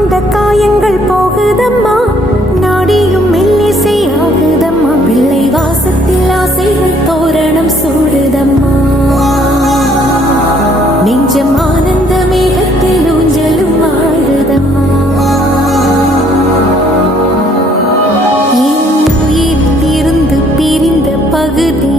கொண்ட காயங்கள் போகுதம்மா, நாடியும் மெல்லிசை ஆகுதம்மா, பிள்ளை வாசத்தில் ஆசைகள் தோரணம் சூடுதம்மா, நெஞ்சம் ஆனந்த மேகத்தில் ஊஞ்சலும் ஆடுதம்மா. என் உயிரில் இருந்து பிரிந்த பகுதி